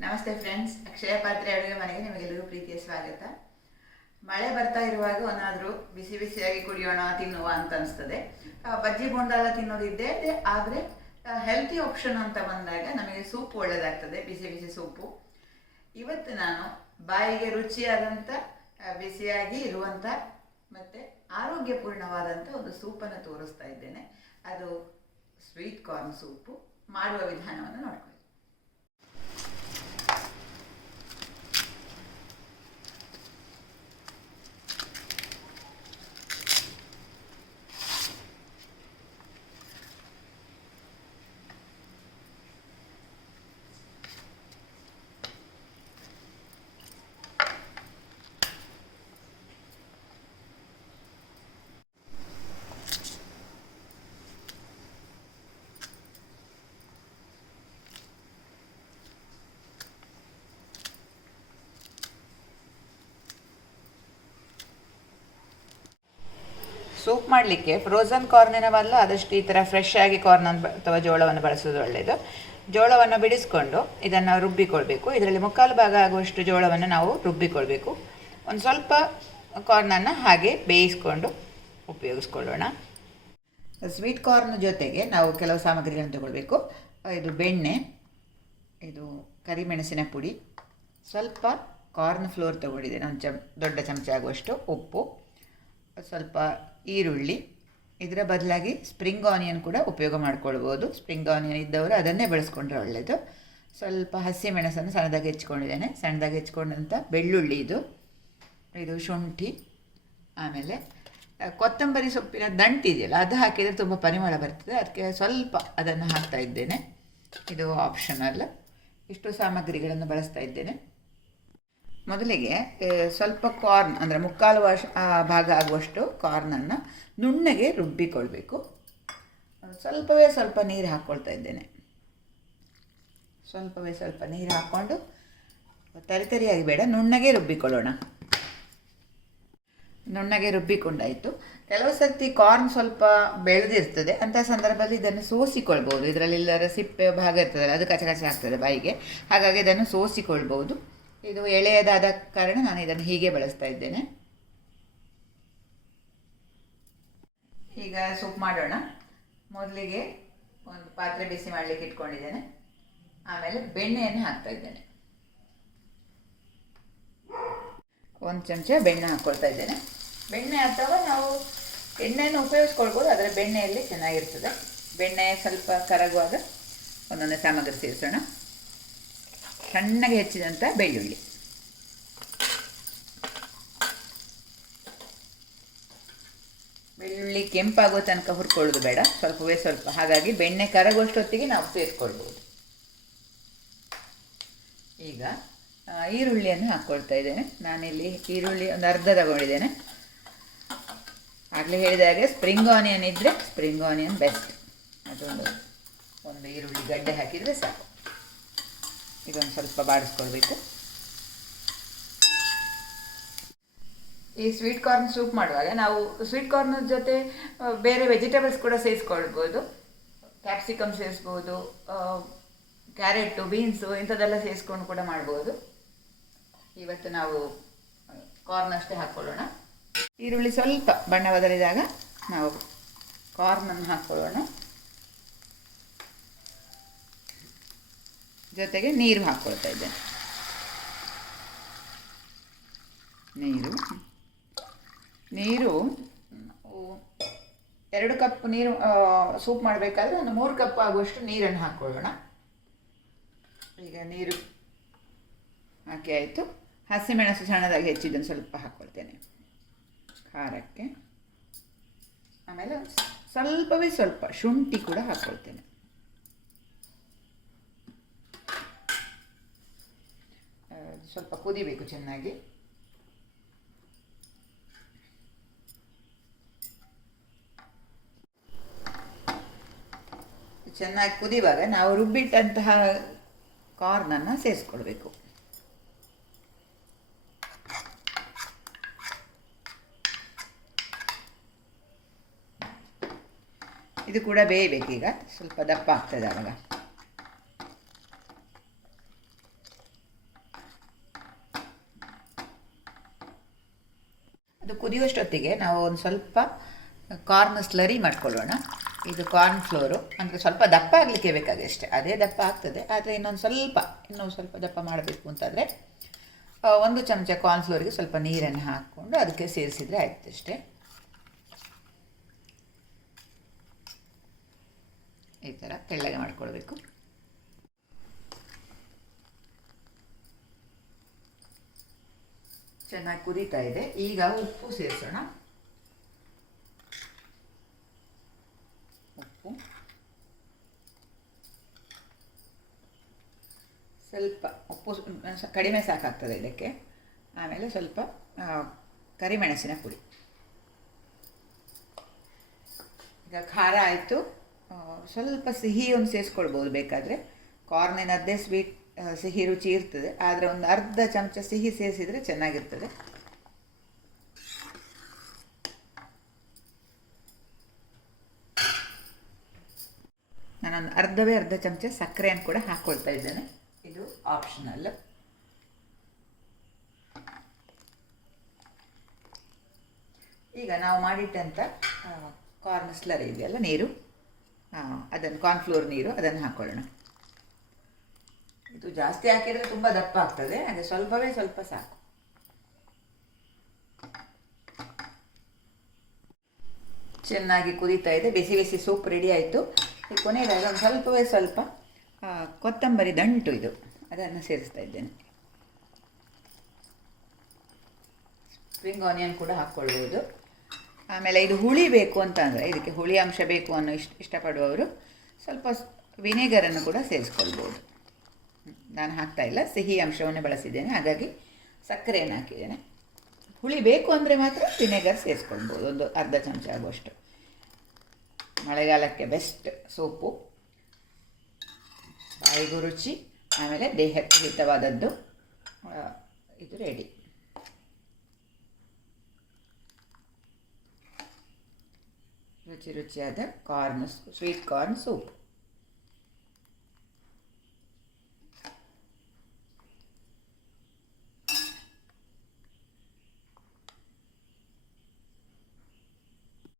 ನಮಸ್ತೆ ಫ್ರೆಂಡ್ಸ್, ಅಕ್ಷಯ ಪಾತ್ರೆ ಅಡುಗೆ ಮನೆಗೆ ನಿಮಗೆಲ್ಲರಿಗೂ ಪ್ರೀತಿಯ ಸ್ವಾಗತ. ಮಳೆ ಬರ್ತಾ ಇರುವಾಗ ಏನಾದರೂ ಬಿಸಿ ಬಿಸಿಯಾಗಿ ಕುಡಿಯೋಣ ತಿನ್ನುವ ಅಂತ ಅನಿಸ್ತದೆ. ಬಜ್ಜಿ ಬೋಂಡ ಎಲ್ಲ ತಿನ್ನೋದಿದ್ದೇ ಆದರೆ ಹೆಲ್ತಿ ಆಪ್ಷನ್ ಅಂತ ಬಂದಾಗ ನಮಗೆ ಸೂಪ್ ಒಳ್ಳೆಯದಾಗ್ತದೆ, ಬಿಸಿ ಬಿಸಿ ಸೂಪು. ಇವತ್ತು ನಾನು ಬಾಯಿಗೆ ರುಚಿಯಾದಂಥ ಬಿಸಿಯಾಗಿ ಇರುವಂಥ ಮತ್ತು ಆರೋಗ್ಯಪೂರ್ಣವಾದಂಥ ಒಂದು ಸೂಪನ್ನು ತೋರಿಸ್ತಾ ಇದ್ದೇನೆ. ಅದು ಸ್ವೀಟ್ ಕಾರ್ನ್ ಸೂಪು. ಮಾಡುವ ವಿಧಾನವನ್ನು ನೋಡ್ಕೊಳ್ಳಿ. ಸೂಪ್ ಮಾಡಲಿಕ್ಕೆ ಫ್ರೋಝನ್ ಕಾರ್ನಿನ ಬದಲು ಆದಷ್ಟು ಈ ಥರ ಫ್ರೆಶ್ ಆಗಿ ಕಾರ್ನ್ ಅಥವಾ ಜೋಳವನ್ನು ಬಳಸೋದು ಒಳ್ಳೆಯದು. ಜೋಳವನ್ನು ಬಿಡಿಸ್ಕೊಂಡು ಇದನ್ನು ರುಬ್ಬಿಕೊಳ್ಬೇಕು. ಇದರಲ್ಲಿ ಮುಕ್ಕಾಲು ಭಾಗ ಆಗುವಷ್ಟು ಜೋಳವನ್ನು ನಾವು ರುಬ್ಬಿಕೊಳ್ಬೇಕು. ಒಂದು ಸ್ವಲ್ಪ ಕಾರ್ನನ್ನು ಹಾಗೆ ಬೇಯಿಸ್ಕೊಂಡು ಉಪಯೋಗಿಸ್ಕೊಳ್ಳೋಣ. ಸ್ವೀಟ್ ಕಾರ್ನ್ ಜೊತೆಗೆ ನಾವು ಕೆಲವು ಸಾಮಗ್ರಿಗಳನ್ನು ತಗೊಳ್ಬೇಕು. ಇದು ಬೆಣ್ಣೆ, ಇದು ಕರಿಮೆಣಸಿನ ಪುಡಿ, ಸ್ವಲ್ಪ ಕಾರ್ನ್ ಫ್ಲೋರ್ ತೊಗೊಂಡಿದ್ದೇನೆ, ಒಂದು ದೊಡ್ಡ ಚಮಚ ಆಗುವಷ್ಟು ಉಪ್ಪು, ಸ್ವಲ್ಪ ಈರುಳ್ಳಿ. ಇದರ ಬದಲಾಗಿ ಸ್ಪ್ರಿಂಗ್ ಆನಿಯನ್ ಕೂಡ ಉಪಯೋಗ ಮಾಡ್ಕೊಳ್ಬೋದು. ಸ್ಪ್ರಿಂಗ್ ಆನಿಯನ್ ಇದ್ದವರು ಅದನ್ನೇ ಬಳಸ್ಕೊಂಡ್ರೆ ಒಳ್ಳೆಯದು. ಸ್ವಲ್ಪ ಹಸಿಮೆಣಸನ್ನು ಸಣ್ಣದಾಗಿ ಹೆಚ್ಕೊಂಡಿದ್ದೇನೆ. ಸಣ್ಣದಾಗಿ ಹೆಚ್ಕೊಂಡಂಥ ಬೆಳ್ಳುಳ್ಳಿ, ಇದು ಶುಂಠಿ, ಆಮೇಲೆ ಕೊತ್ತಂಬರಿ ಸೊಪ್ಪಿನ ದಂಟು ಇದೆಯಲ್ಲ ಅದು ಹಾಕಿದರೆ ತುಂಬ ಪರಿಮಳ ಬರ್ತದೆ, ಅದಕ್ಕೆ ಸ್ವಲ್ಪ ಅದನ್ನು ಹಾಕ್ತಾ ಇದ್ದೇನೆ. ಇದು ಆಪ್ಷನಲ್. ಇಷ್ಟು ಸಾಮಗ್ರಿಗಳನ್ನು ಬಳಸ್ತಾ ಇದ್ದೇನೆ. ಮೊದಲಿಗೆ ಸ್ವಲ್ಪ ಕಾರ್ನ್ ಅಂದರೆ ಮುಕ್ಕಾಲು ಭಾಗ ಆಗುವಷ್ಟು ಕಾರ್ನನ್ನು ನುಣ್ಣಗೆ ರುಬ್ಬಿಕೊಳ್ಬೇಕು. ಸ್ವಲ್ಪವೇ ಸ್ವಲ್ಪ ನೀರು ಹಾಕ್ಕೊಳ್ತಾ ಇದ್ದೇನೆ. ಸ್ವಲ್ಪವೇ ಸ್ವಲ್ಪ ನೀರು ಹಾಕ್ಕೊಂಡು ತರಿತರಿಯಾಗಿ ಬೇಡ, ನುಣ್ಣಗೆ ರುಬ್ಬಿಕೊಳ್ಳೋಣ. ನುಣ್ಣಗೆ ರುಬ್ಬಿಕೊಂಡಾಯಿತು. ಕೆಲವು ಸರ್ತಿ ಕಾರ್ನ್ ಸ್ವಲ್ಪ ಬೆಳೆದಿರ್ತದೆ, ಅಂಥ ಸಂದರ್ಭದಲ್ಲಿ ಇದನ್ನು ಸೋಸಿಕೊಳ್ಬೋದು. ಇದರಲ್ಲೆಲ್ಲರ ಸಿಪ್ಪೆ ಭಾಗ ಇರ್ತದಲ್ಲ, ಅದು ಕಚ ಕಚ ಆಗ್ತದೆ ಬಾಯಿಗೆ, ಹಾಗಾಗಿ ಇದನ್ನು ಸೋಸಿಕೊಳ್ಬೋದು. ಇದು ಎಳೆಯದಾದ ಕಾರಣ ನಾನು ಇದನ್ನು ಹೀಗೆ ಬಳಸ್ತಾ ಇದ್ದೇನೆ. ಈಗ ಸೂಪ್ ಮಾಡೋಣ. ಮೊದಲಿಗೆ ಒಂದು ಪಾತ್ರೆ ಬಿಸಿ ಮಾಡಲಿಕ್ಕೆ ಇಟ್ಕೊಂಡಿದ್ದೇನೆ. ಆಮೇಲೆ ಬೆಣ್ಣೆಯನ್ನು ಹಾಕ್ತಾ ಇದ್ದೇನೆ. ಒಂದು ಚಮಚ ಬೆಣ್ಣೆ ಹಾಕ್ಕೊಳ್ತಾ ಇದ್ದೇನೆ. ಬೆಣ್ಣೆ ಅಥವಾ ನಾವು ಎಣ್ಣೆಯನ್ನು ಉಪಯೋಗಿಸ್ಕೊಳ್ಬೋದು, ಆದರೆ ಬೆಣ್ಣೆಯಲ್ಲಿ ಚೆನ್ನಾಗಿರ್ತದೆ. ಬೆಣ್ಣೆ ಸ್ವಲ್ಪ ಕರಗುವಾಗ ಒಂದೊಂದೇ ಸಾಮಗ್ರಿ ಸೇರಿಸೋಣ. ಸಣ್ಣಗೆ ಹೆಚ್ಚಿದಂಥ ಬೆಳ್ಳುಳ್ಳಿ, ಬೆಳ್ಳುಳ್ಳಿ ಕೆಂಪಾಗೋ ತನಕ ಹುರ್ಕೊಳ್ಳೋದು ಬೇಡ, ಸ್ವಲ್ಪವೇ ಸ್ವಲ್ಪ. ಹಾಗಾಗಿ ಬೆಣ್ಣೆ ಕರಗುವಷ್ಟೊತ್ತಿಗೆ ನಾವು ಸೇರಿಸ್ಕೊಳ್ಬೋದು. ಈಗ ಈರುಳ್ಳಿಯನ್ನು ಹಾಕ್ಕೊಳ್ತಾ ಇದ್ದೇನೆ. ನಾನಿಲ್ಲಿ ಈರುಳ್ಳಿ ಒಂದು ಅರ್ಧ ತಗೊಂಡಿದ್ದೇನೆ. ಆಗಲೇ ಹೇಳಿದ ಹಾಗೆ ಸ್ಪ್ರಿಂಗ್ ಆನಿಯನ್ ಇದ್ದರೆ ಸ್ಪ್ರಿಂಗ್ ಆನಿಯನ್ ಬೆಸ್ಟ್. ಒಂದು ಈರುಳ್ಳಿ ಗಡ್ಡೆ ಹಾಕಿದರೆ ಸಾಕು. ಇದೊಂದು ಸ್ವಲ್ಪ ಬಾಡಿಸ್ಕೊಳ್ಬೇಕು. ಈ ಸ್ವೀಟ್ ಕಾರ್ನ್ ಸೂಪ್ ಮಾಡುವಾಗ ನಾವು ಸ್ವೀಟ್ ಕಾರ್ನ್ ಜೊತೆ ಬೇರೆ ವೆಜಿಟೇಬಲ್ಸ್ ಕೂಡ ಸೇರಿಸ್ಕೊಳ್ಬೋದು. ಕ್ಯಾಪ್ಸಿಕಮ್ ಸೇರಿಸ್ಬೋದು, ಕ್ಯಾರೆಟು, ಬೀನ್ಸು ಇಂಥದ್ದೆಲ್ಲ ಸೇರಿಸ್ಕೊಂಡು ಕೂಡ ಮಾಡ್ಬೋದು. ಇವತ್ತು ನಾವು ಕಾರ್ನ್ ಅಷ್ಟೇ ಹಾಕ್ಕೊಳ್ಳೋಣ. ಈರುಳ್ಳಿ ಸ್ವಲ್ಪ ಬಣ್ಣ ಬದಲಿದಾಗ ನಾವು ಕಾರ್ನನ್ನು ಹಾಕ್ಕೊಳ್ಳೋಣ. ಜೊತೆಗೆ ನೀರು ಹಾಕ್ಕೊಳ್ತಾ ಇದ್ದೇನೆ. ನೀರು 2 ಕಪ್ ನೀರು ಸೂಪ್ ಮಾಡಬೇಕಾದ್ರೆ ಒಂದು 3 ಕಪ್ ಆಗುವಷ್ಟು ನೀರನ್ನು ಹಾಕ್ಕೊಳ್ಳೋಣ. ಈಗ ನೀರು ಹಾಕಿ ಆಯಿತು. ಹಸಿಮೆಣಸು ಸಣ್ಣದಾಗಿ ಹೆಚ್ಚಿದ್ದನ್ನು ಸ್ವಲ್ಪ ಹಾಕ್ಕೊಳ್ತೇನೆ ಖಾರಕ್ಕೆ. ಆಮೇಲೆ ಸ್ವಲ್ಪವೇ ಸ್ವಲ್ಪ ಶುಂಠಿ ಕೂಡ ಹಾಕ್ಕೊಳ್ತೇನೆ. ಸ್ವಲ್ಪ ಕುದಿಬೇಕು ಚೆನ್ನಾಗಿ. ಚೆನ್ನಾಗಿ ಕುದಿಯುವಾಗ ನಾವು ರುಬ್ಬಿಟ್ಟಂತಹ ಕಾರ್ನನ್ನು ಸೇರಿಸ್ಕೊಳ್ಬೇಕು. ಇದು ಕೂಡ ಬೇಯಬೇಕೀಗ, ಸ್ವಲ್ಪ ದಪ್ಪ ಆಗ್ತದೆ ಆವಾಗ. ಅದು ಕುದಿಯುವಷ್ಟೊತ್ತಿಗೆ ನಾವು ಒಂದು ಸ್ವಲ್ಪ ಕಾರ್ನ್ ಸ್ಲರಿ ಮಾಡ್ಕೊಳ್ಳೋಣ. ಇದು ಕಾರ್ನ್ ಫ್ಲೋರು ಅಂದರೆ ಸ್ವಲ್ಪ ದಪ್ಪ ಆಗಲಿಕ್ಕೆ ಬೇಕಾದಷ್ಟೇ, ಅದೇ ದಪ್ಪ ಆಗ್ತದೆ. ಆದರೆ ಇನ್ನೂ ಸ್ವಲ್ಪ ದಪ್ಪ ಮಾಡಬೇಕು ಅಂತಂದರೆ 1 ಚಮಚ ಕಾರ್ನ್ ಫ್ಲೋರಿಗೆ ಸ್ವಲ್ಪ ನೀರನ್ನು ಹಾಕ್ಕೊಂಡು ಅದಕ್ಕೆ ಸೇರಿಸಿದರೆ ಆಯ್ತು ಅಷ್ಟೇ. ಈ ಥರ ತೆಳ್ಳಗೆ ಮಾಡ್ಕೊಳ್ಬೇಕು. ಚೆನ್ನಾಗಿ ಕುದೀತಾ ಇದೆ. ಈಗ ಉಪ್ಪು ಸೇರಿಸೋಣ. ಸ್ವಲ್ಪ ಉಪ್ಪು ಕಡಿಮೆ ಸಾಕಾಗ್ತದೆ ಇದಕ್ಕೆ. ಆಮೇಲೆ ಸ್ವಲ್ಪ ಕರಿಮೆಣಸಿನ ಪುಡಿ. ಈಗ ಖಾರ ಆಯಿತು. ಸ್ವಲ್ಪ ಸಿಹಿ ಒಂದು ಸೇರಿಸ್ಕೊಳ್ಬೋದು ಬೇಕಾದರೆ. ಕಾರ್ನಿನದ್ದೇ ಸಿಹಿ ರುಚಿ ಇರ್ತದೆ, ಆದರೆ ಒಂದು ಅರ್ಧ ಚಮಚ ಸಿಹಿ ಸೇರಿಸಿದರೆ ಚೆನ್ನಾಗಿರ್ತದೆ. ನಾನೊಂದು ಅರ್ಧ ಚಮಚ ಸಕ್ಕರೆಯನ್ನು ಕೂಡ ಹಾಕ್ಕೊಳ್ತಾ ಇದ್ದೇನೆ. ಇದು ಆಪ್ಷನಲ್. ಈಗ ನಾವು ಮಾಡಿಟ್ಟಂಥ ಕಾರ್ನ್ ಸ್ಲರಿ ಇದೆಯಲ್ಲ, ನೀರು, ಅದನ್ನು ಕಾರ್ನ್ಫ್ಲೋರ್ ನೀರು, ಅದನ್ನು ಹಾಕ್ಕೊಳ್ಳೋಣ. ಇದು ಜಾಸ್ತಿ ಹಾಕಿದರೆ ತುಂಬ ದಪ್ಪ ಆಗ್ತದೆ, ಹಾಗೆ ಸ್ವಲ್ಪ ಸಾಕು. ಚೆನ್ನಾಗಿ ಕುದೀತಾ ಇದೆ. ಬಿಸಿ ಬಿಸಿ ಸೂಪ್ ರೆಡಿ ಆಯಿತು. ಕೊನೆಯದಾಗ ಒಂದು ಸ್ವಲ್ಪ ಕೊತ್ತಂಬರಿ ದಂಟು ಇದು, ಅದನ್ನು ಸೇರಿಸ್ತಾ ಇದ್ದೇನೆ. ಸ್ಪ್ರಿಂಗ್ ಆನಿಯನ್ ಕೂಡ ಹಾಕ್ಕೊಳ್ಬೋದು. ಆಮೇಲೆ ಇದು ಹುಳಿ ಬೇಕು ಅಂತ ಅಂದರೆ, ಇದಕ್ಕೆ ಹುಳಿ ಅಂಶ ಬೇಕು ಅನ್ನೋ ಇಷ್ಟಪಡುವವರು ಸ್ವಲ್ಪ ವಿನೆಗರನ್ನು ಕೂಡ ಸೇರಿಸ್ಕೊಳ್ಬೋದು. ನಾನು ಹಾಕ್ತಾಯಿಲ್ಲ, ಸಿಹಿ ಅಂಶವನ್ನೇ ಬಳಸಿದ್ದೇನೆ, ಹಾಗಾಗಿ ಸಕ್ಕರೆಯನ್ನು ಹಾಕಿದ್ದೇನೆ. ಹುಳಿ ಬೇಕು ಅಂದರೆ ಮಾತ್ರ ವಿನೆಗರ್ ಸೇರಿಸ್ಕೊಳ್ಬೋದು, ಒಂದು ಅರ್ಧ ಚಮಚ ಆಗುವಷ್ಟು. ಮಳೆಗಾಲಕ್ಕೆ ಬೆಸ್ಟ್ ಸೂಪು, ಬಾಯಿಗೂ ರುಚಿ, ಆಮೇಲೆ ದೇಹಕ್ಕೆ ಹಿತವಾದದ್ದು. ಇದು ರೆಡಿ. ರುಚಿಯಾದ ಸ್ವೀಟ್ ಕಾರ್ನ್ ಸೂಪ್.